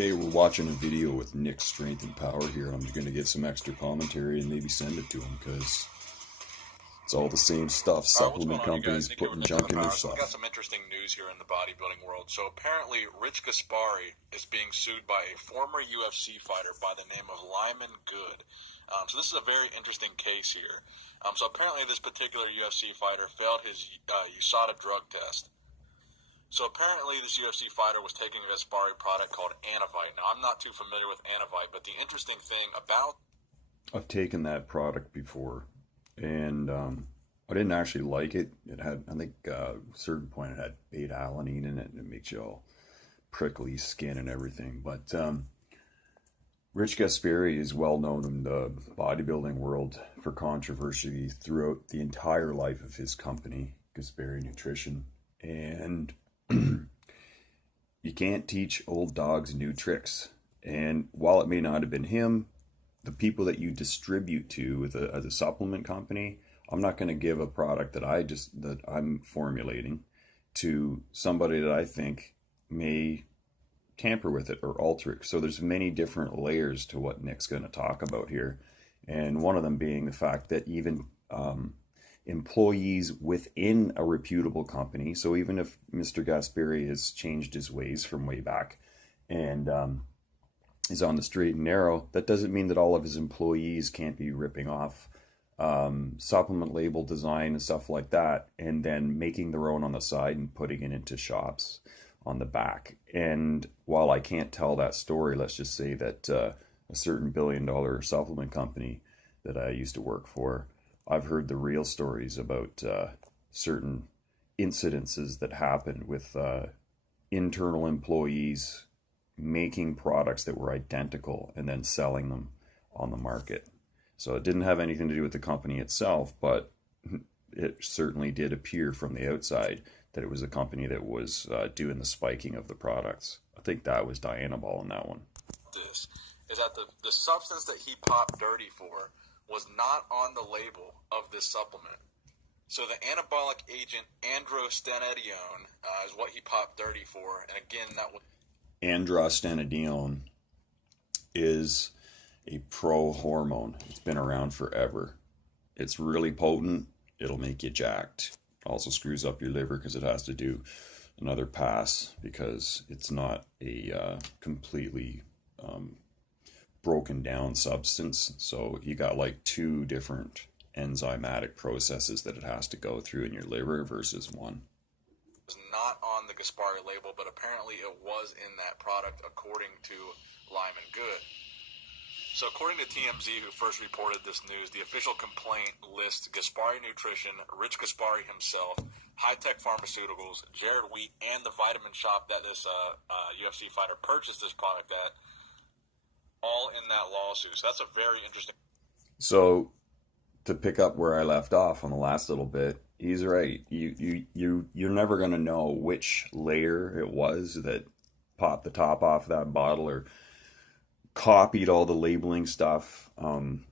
Okay, we're watching a video with Nick's Strength and Power here. I'm going to get some extra commentary and maybe send it to him because it's all the same stuff. Supplement companies putting junk in their stuff. We got some interesting news here in the bodybuilding world. So apparently, Rich Gaspari is being sued by a former UFC fighter by the name of Lyman Good. So this is a very interesting case here. So apparently, this particular UFC fighter failed his USADA drug test. So apparently this UFC fighter was taking a Gaspari product called Anavite. Now, I'm not too familiar with Anavite, but the interesting thing about... I've taken that product before, and I didn't actually like it. It had, I think, at a certain point it had beta-alanine in it, and it makes you all prickly skin and everything. But Rich Gaspari is well known in the bodybuilding world for controversy throughout the entire life of his company, Gaspari Nutrition, and... You can't teach old dogs new tricks. And while it may not have been him, the people that you distribute to as a supplement company, I'm not going to give a product that I'm formulating to somebody that I think may tamper with it or alter it. So there's many different layers to what Nick's going to talk about here. And one of them being the fact that even employees within a reputable company. So even if Mr. Gaspari has changed his ways from way back and is on the straight and narrow, that doesn't mean that all of his employees can't be ripping off supplement label design and stuff like that, and then making their own on the side and putting it into shops on the back. And while I can't tell that story, let's just say that a certain billion-dollar supplement company that I used to work for, I've heard the real stories about certain incidences that happened with internal employees making products that were identical and then selling them on the market. So it didn't have anything to do with the company itself, but it certainly did appear from the outside that it was a company that was doing the spiking of the products. I think that was Dianabol in that one. This is that the substance that he popped dirty for was not on the label of this supplement. So the anabolic agent androstenedione is what he popped dirty for. And again, that was... Androstenedione is a pro-hormone. It's been around forever. It's really potent. It'll make you jacked. Also screws up your liver because it has to do another pass because it's not a completely... broken down substance. So you got like two different enzymatic processes that it has to go through in your liver versus one. It was not on the Gaspari label, but apparently it was in that product according to Lyman Good. So according to TMZ, who first reported this news, the official complaint lists Gaspari Nutrition, Rich Gaspari himself, High Tech Pharmaceuticals, Jared Wheat, and the vitamin shop that this UFC fighter purchased this product at, all in that lawsuit. So that's a very interesting... So to pick up where I left off on the last little bit, he's right. You're never going to know which layer it was that popped the top off that bottle or copied all the labeling stuff.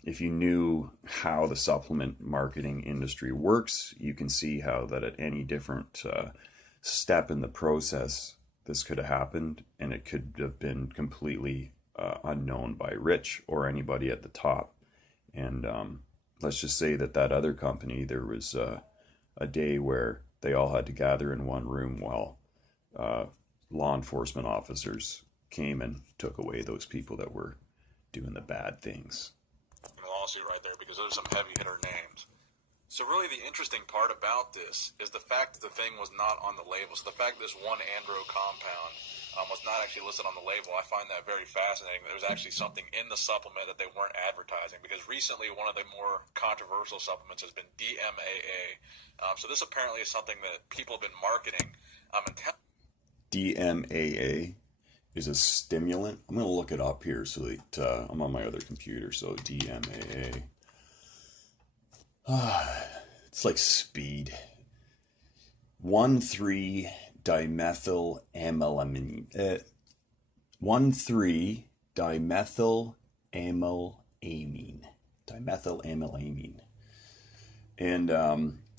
If you knew how the supplement marketing industry works, you can see how that at any different step in the process, this could have happened, and it could have been completely unknown by Rich or anybody at the top. And let's just say that other company, there was a day where they all had to gather in one room while law enforcement officers came and took away those people that were doing the bad things. Lawsuit right there, because those are some heavy hitter names. So really the interesting part about this is the fact that the thing was not on the label. So the fact that this one andro compound was not actually listed on the label, I find that very fascinating. There's actually something in the supplement that they weren't advertising, because recently one of the more controversial supplements has been DMAA. So this apparently is something that people have been marketing. DMAA is a stimulant. I'm going to look it up here so that I'm on my other computer. So DMAA. It's like speed. 1,3-dimethylamine. 1,3-dimethylamylamine. Dimethylamylamine. And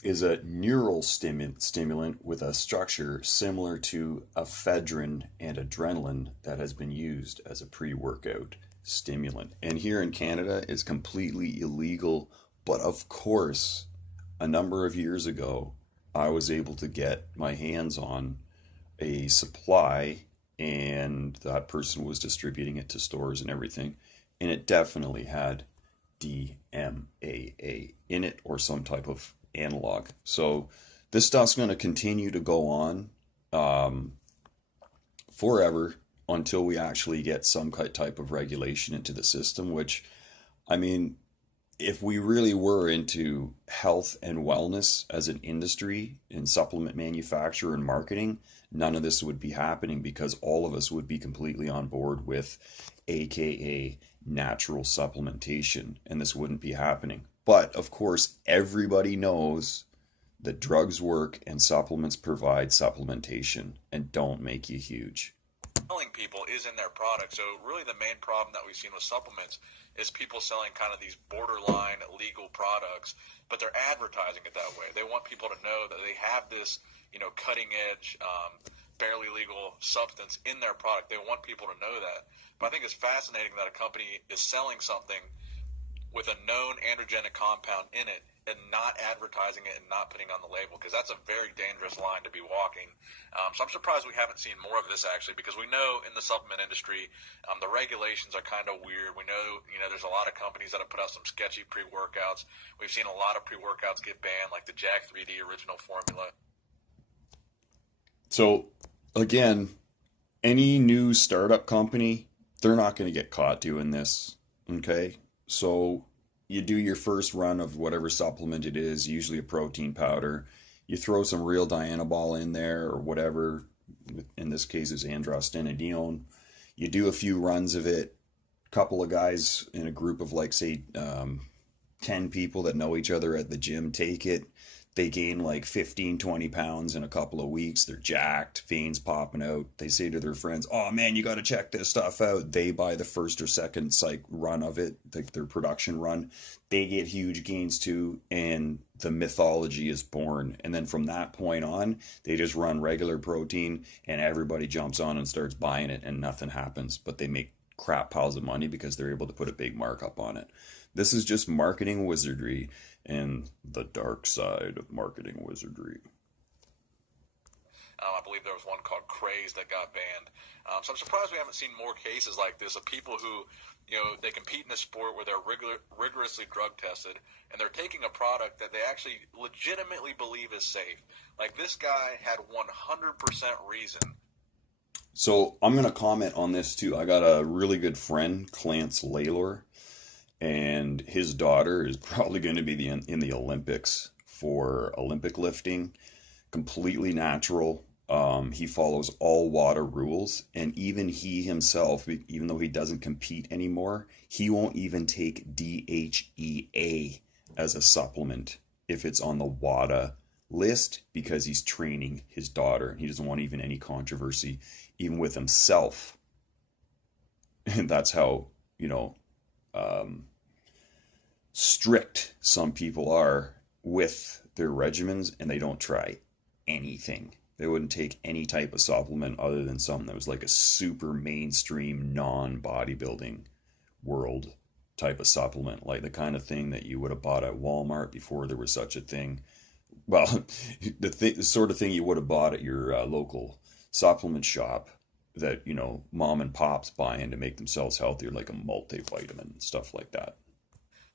is a neural stimulant with a structure similar to ephedrine and adrenaline that has been used as a pre-workout stimulant. And here in Canada, it's completely illegal. But of course, a number of years ago, I was able to get my hands on a supply, and that person was distributing it to stores and everything. And it definitely had DMAA in it, or some type of analog. So this stuff's going to continue to go on forever until we actually get some type of regulation into the system, which, I mean, if we really were into health and wellness as an industry in supplement manufacture and marketing, none of this would be happening, because all of us would be completely on board with AKA natural supplementation, and this wouldn't be happening. But of course, everybody knows that drugs work and supplements provide supplementation and don't make you huge. Selling people is in their product. So really the main problem that we've seen with supplements is people selling kind of these borderline legal products, but they're advertising it that way. They want people to know that they have this, cutting edge, barely legal substance in their product. They want people to know that. But I think it's fascinating that a company is selling something with a known androgenic compound in it and not advertising it and not putting on the label, because that's a very dangerous line to be walking. So I'm surprised we haven't seen more of this, actually, because we know in the supplement industry, the regulations are kind of weird. We know, there's a lot of companies that have put out some sketchy pre-workouts. We've seen a lot of pre-workouts get banned, like the Jack 3D original formula. So again, any new startup company, they're not going to get caught doing this. Okay. So you do your first run of whatever supplement it is, usually a protein powder. You throw some real Dianabol in there or whatever. In this case, it's androstenedione. You do a few runs of it. A couple of guys in a group of, like, say, 10 people that know each other at the gym take it. They gain like 15, 20 pounds in a couple of weeks. They're jacked, veins popping out. They say to their friends, oh man, you got to check this stuff out. They buy the first or second run of it, like their production run. They get huge gains too, and the mythology is born. And then from that point on, they just run regular protein, and everybody jumps on and starts buying it, and nothing happens. But they make crap piles of money because they're able to put a big markup on it. This is just marketing wizardry, and the dark side of marketing wizardry. I believe there was one called Craze that got banned. So I'm surprised we haven't seen more cases like this of people who, they compete in a sport where they're rigorously drug tested, and they're taking a product that they actually legitimately believe is safe. Like, this guy had 100% reason. So I'm going to comment on this too. I got a really good friend, Glantz Lalor, and his daughter is probably going to be in the Olympics for Olympic lifting. Completely natural. He follows all water rules, and even he himself, even though he doesn't compete anymore, he won't even take DHEA as a supplement if it's on the WADA list, because he's training his daughter. He doesn't want even any controversy, even with himself. And that's how, strict some people are with their regimens, and they don't try anything. They wouldn't take any type of supplement other than something that was like a super mainstream non-bodybuilding world type of supplement, like the kind of thing that you would have bought at Walmart before there was such a thing. Well, the sort of thing you would have bought at your local supplement shop that, mom and pops buy in to make themselves healthier, like a multivitamin and stuff like that.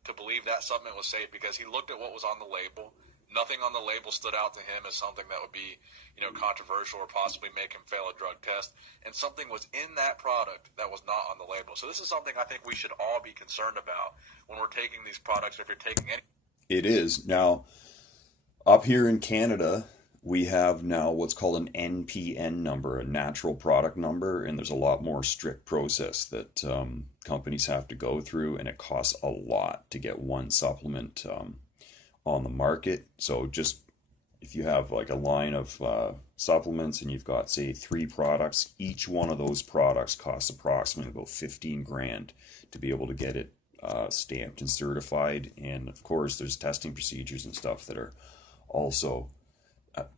To believe that supplement was safe, because he looked at what was on the label. Nothing on the label stood out to him as something that would be, controversial or possibly make him fail a drug test. And something was in that product that was not on the label. So this is something I think we should all be concerned about when we're taking these products, if you're taking any. It is. Now, up here in Canada, we have now what's called an NPN number, a natural product number, and there's a lot more strict process that companies have to go through, and it costs a lot to get one supplement on the market. So just if you have like a line of supplements and you've got, say, 3 products, each one of those products costs approximately about 15 grand to be able to get it stamped and certified. And of course, there's testing procedures and stuff that are also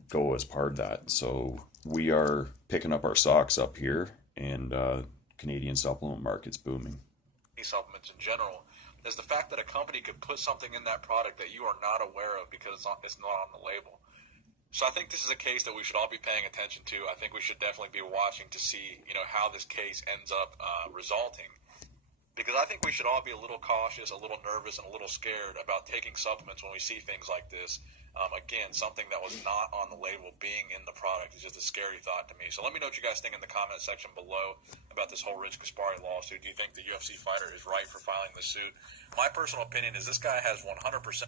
go as part of that. So we are picking up our socks up here, and Canadian supplement market's booming. Supplements in general is the fact that a company could put something in that product that you are not aware of because it's not on the label. So I think this is a case that we should all be paying attention to. I think we should definitely be watching to see, how this case ends up resulting. Because I think we should all be a little cautious, a little nervous, and a little scared about taking supplements when we see things like this. Again, something that was not on the label being in the product is just a scary thought to me. So let me know what you guys think in the comment section below about this whole Rich Gaspari lawsuit. Do you think the UFC fighter is right for filing this suit? My personal opinion is this guy has 100%.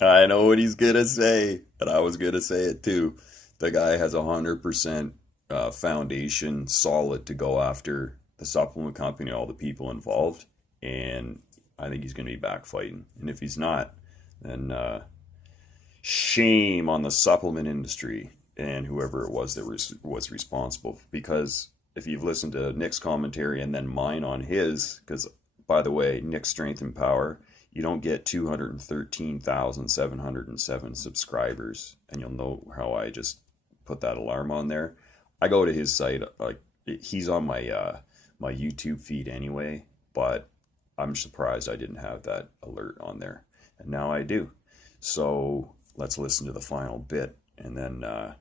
I know what he's gonna say, and I was gonna say it too. The guy has 100% foundation solid to go after the supplement company, all the people involved, and I think he's gonna be back fighting. And if he's not, then shame on the supplement industry and whoever it was that was responsible. Because if you've listened to Nick's commentary and then mine on his, because by the way, Nick's Strength and Power, you don't get 213,707 subscribers, and you'll know how I just put that alarm on there. I go to his site, like he's on my my YouTube feed anyway, but I'm surprised I didn't have that alert on there, and now I do. So let's listen to the final bit, and then I'll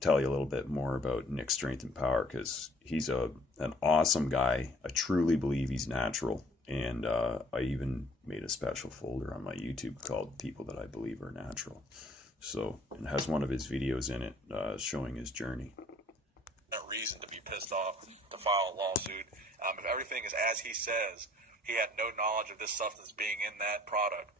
tell you a little bit more about Nick's Strength and Power, because he's an awesome guy. I truly believe he's natural. And I even made a special folder on my YouTube called People That I Believe Are Natural. So it has one of his videos in it showing his journey. No reason to be pissed off to file a lawsuit. If everything is as he says, he had no knowledge of this substance being in that product.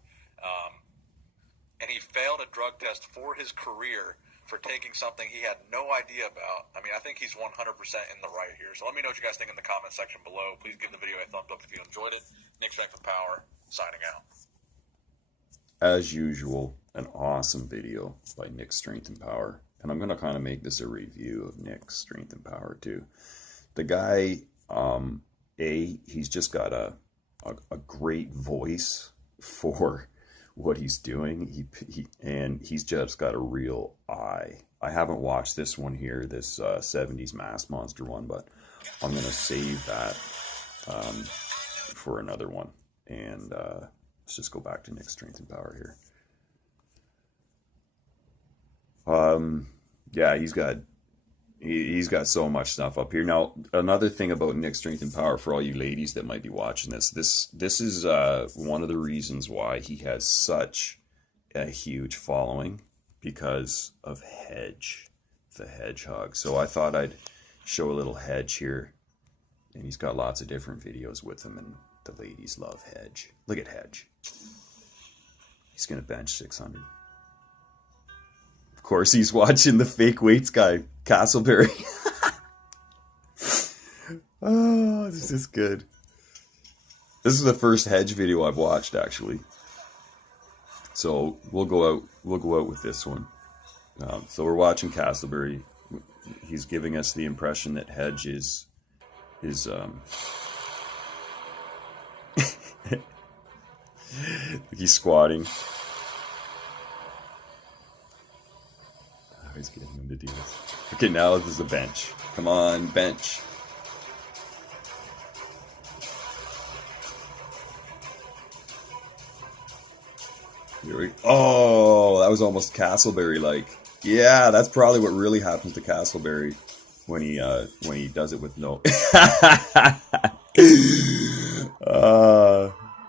And he failed a drug test for his career for taking something he had no idea about. I mean, I think he's 100% in the right here. So let me know what you guys think in the comment section below. Please give the video a thumbs up if you enjoyed it. Nick Strength and Power, signing out. As usual, an awesome video by Nick Strength and Power. And I'm going to kind of make this a review of Nick's Strength and Power too. The guy, he's just got a great voice for what he's doing. And he's just got a real eye. I haven't watched this one here, this 70s Mass Monster one, but I'm going to save that for another one. And let's just go back to Nick's Strength and Power here. Yeah, he's got so much stuff up here. Now, another thing about Nick's Strength and Power, for all you ladies that might be watching this is one of the reasons why he has such a huge following, because of Hedge, the hedgehog. So I thought I'd show a little Hedge here, and he's got lots of different videos with him, and the ladies love Hedge. Look at Hedge. He's gonna bench 600. Of course, he's watching the fake weights guy, Castleberry. Oh, this is good. This is the first Hedge video I've watched, actually. So we'll go out with this one. So we're watching Castleberry. He's giving us the impression that Hedge is he's squatting. He's getting him to do this. Okay, now this is a bench. Come on, bench. Here we go. Oh, that was almost Castleberry-like. Yeah, that's probably what really happens to Castleberry when he does it with no.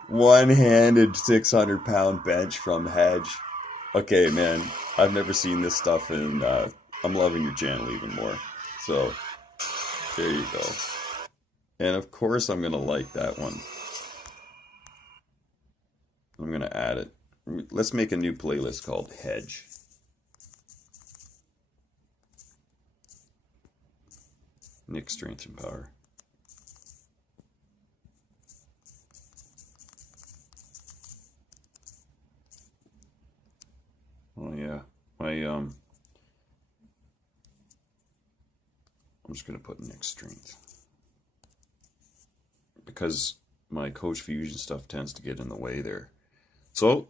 One-handed 600-pound bench from Hedge. Okay, man, I've never seen this stuff, and I'm loving your channel even more. So, there you go. And of course I'm going to like that one. I'm going to add it. Let's make a new playlist called Hedge. Nick's Strength and Power. Oh yeah, I'm just gonna put Nick's Strength, because my Coach Fusion stuff tends to get in the way there. So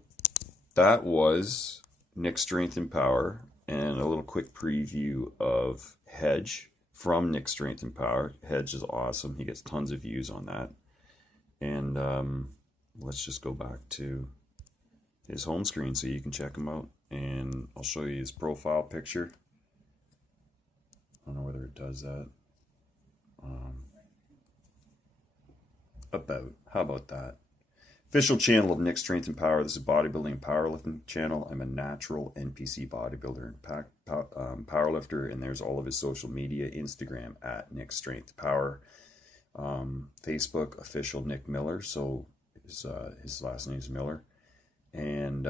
that was Nick Strength and Power, and a little quick preview of Hedge from Nick Strength and Power. Hedge is awesome. He gets tons of views on that. And let's just go back to his home screen so you can check him out. And I'll show you his profile picture. I don't know whether it does that. How about that? Official channel of Nick Strength and Power. This is a bodybuilding and powerlifting channel. I'm a natural NPC bodybuilder and powerlifter, and there's all of his social media. Instagram at Nick Strength Power. Facebook official Nick Miller, so his last name is Miller. And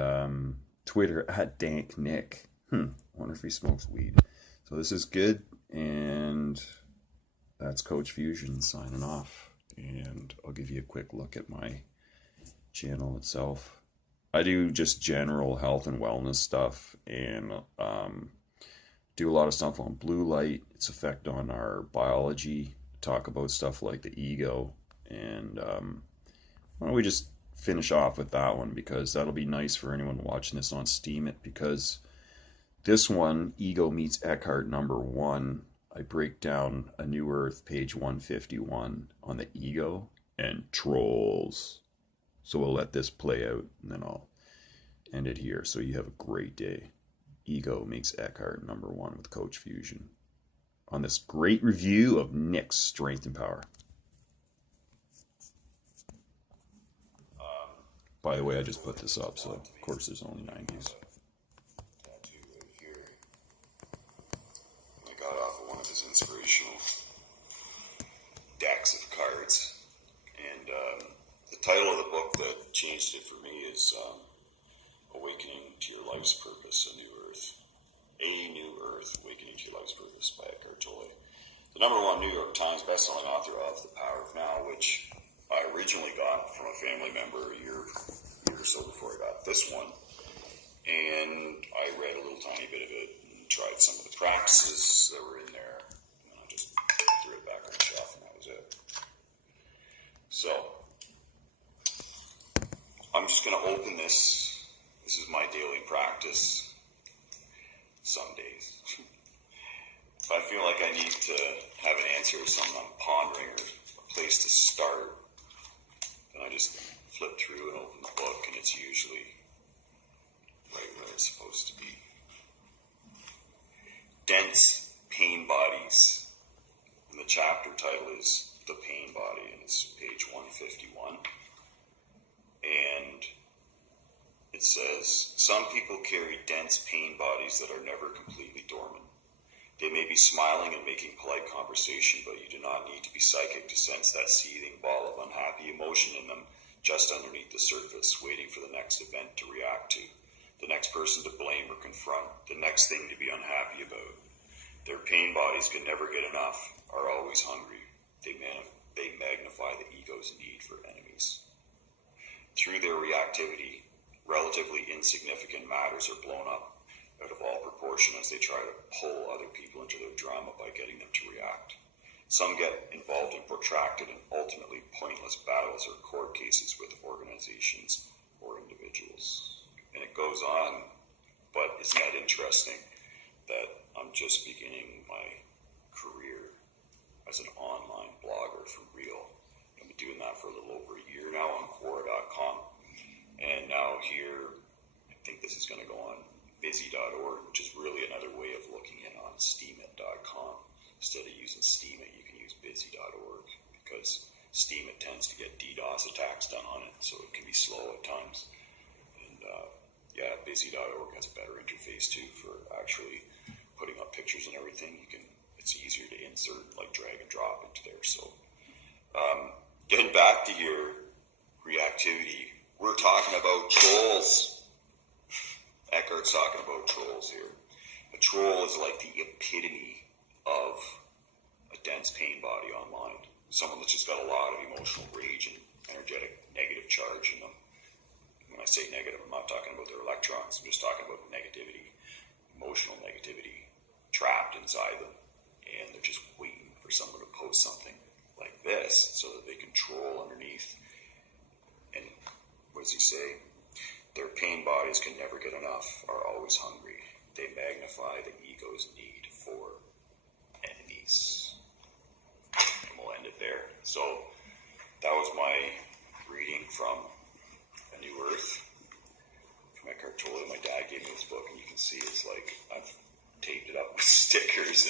Twitter at Dank Nick. Wonder if he smokes weed. So this is good, and that's Coach Fusion signing off. And I'll give you a quick look at my channel itself. I do just general health and wellness stuff, and do a lot of stuff on blue light, its effect on our biology, talk about stuff like the ego, and why don't we just finish off with that one, because that'll be nice for anyone watching this on Steam It, because this one, Ego Meets Eckhart #1, I break down A New Earth, page 151, on the ego and trolls. So we'll let this play out, and then I'll end it here. So you have a great day. Ego Meets Eckhart #1 with Coach Fusion on this great review of Nick's Strength and Power. By the way, I just put this up, so of course there's only 9 views. I got off of one of his inspirational decks of cards, and the title of the book that changed it for me is Awakening to Your Life's Purpose, A New Earth. A New Earth, Awakening to Your Life's Purpose by Eckhart Tolle. The #1 New York Times bestselling author of The Power of Now, which I originally got from a family member a year or so before I got this one. And I read a little tiny bit of it and tried some of the practices that were in there. And then I just threw it back on the shelf, and that was it. So, I'm just going to open this. This is my daily practice. Some days. If I feel like I need to have an answer or something I'm pondering, or a place to start, then I just flip through and open the book, and it's usually right where it's supposed to be. Dense pain bodies. And the chapter title is The Pain Body, and it's page 151. And it says, some people carry dense pain bodies that are never completely dormant. They may be smiling and making polite conversation, but you do not need to be psychic to sense that seething ball of unhappy emotion in them just underneath the surface, waiting for the next event to react to, the next person to blame or confront, the next thing to be unhappy about. Their pain bodies can never get enough, are always hungry. They magnify the ego's need for enemies. Through their reactivity, relatively insignificant matters are blown up out of all proportion as they try to pull other people into their drama by getting them to react. Some get involved in protracted and ultimately pointless battles or court cases with organizations or individuals. And it goes on, but isn't that interesting that I'm just beginning my career as an online blogger for real. I've been doing that for a little over a year now on Quora.com. And now here, I think this is going to go on busy.org, which is really another way of looking in on steamit.com. Instead of using Steamit, you can use busy.org, because Steamit tends to get DDoS attacks done on it, so it can be slow at times. And busy.org has a better interface too for actually putting up pictures and everything. It's easier to insert, like drag and drop into there. So getting back to your reactivity, we're talking about trolls. Eckhart's talking about trolls here. A troll is like the epitome of a dense pain body online. Someone that's just got a lot of emotional rage and energetic negative charge in them. When I say negative, I'm not talking about their electrons. I'm just talking about negativity, emotional negativity trapped inside them. And they're just waiting for someone to post something like this so that they can troll underneath. And what does he say? Their pain bodies can never get enough, are always hungry. They magnify the ego's need for enemies. And we'll end it there. So that was my reading from A New Earth. From Eckhart Tolle. My dad gave me this book, and you can see it's like I've taped it up with stickers,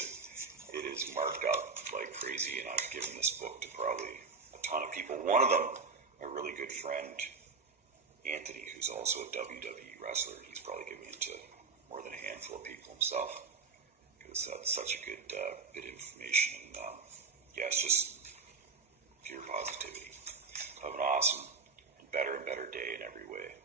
and it is marked up like crazy, and I've given this book to probably a ton of people. One of them, a really good friend, Anthony, who's also a WWE wrestler. He's probably given it to more than a handful of people himself, because that's such a good bit of information. And yeah, it's just pure positivity. Have an awesome and better day in every way.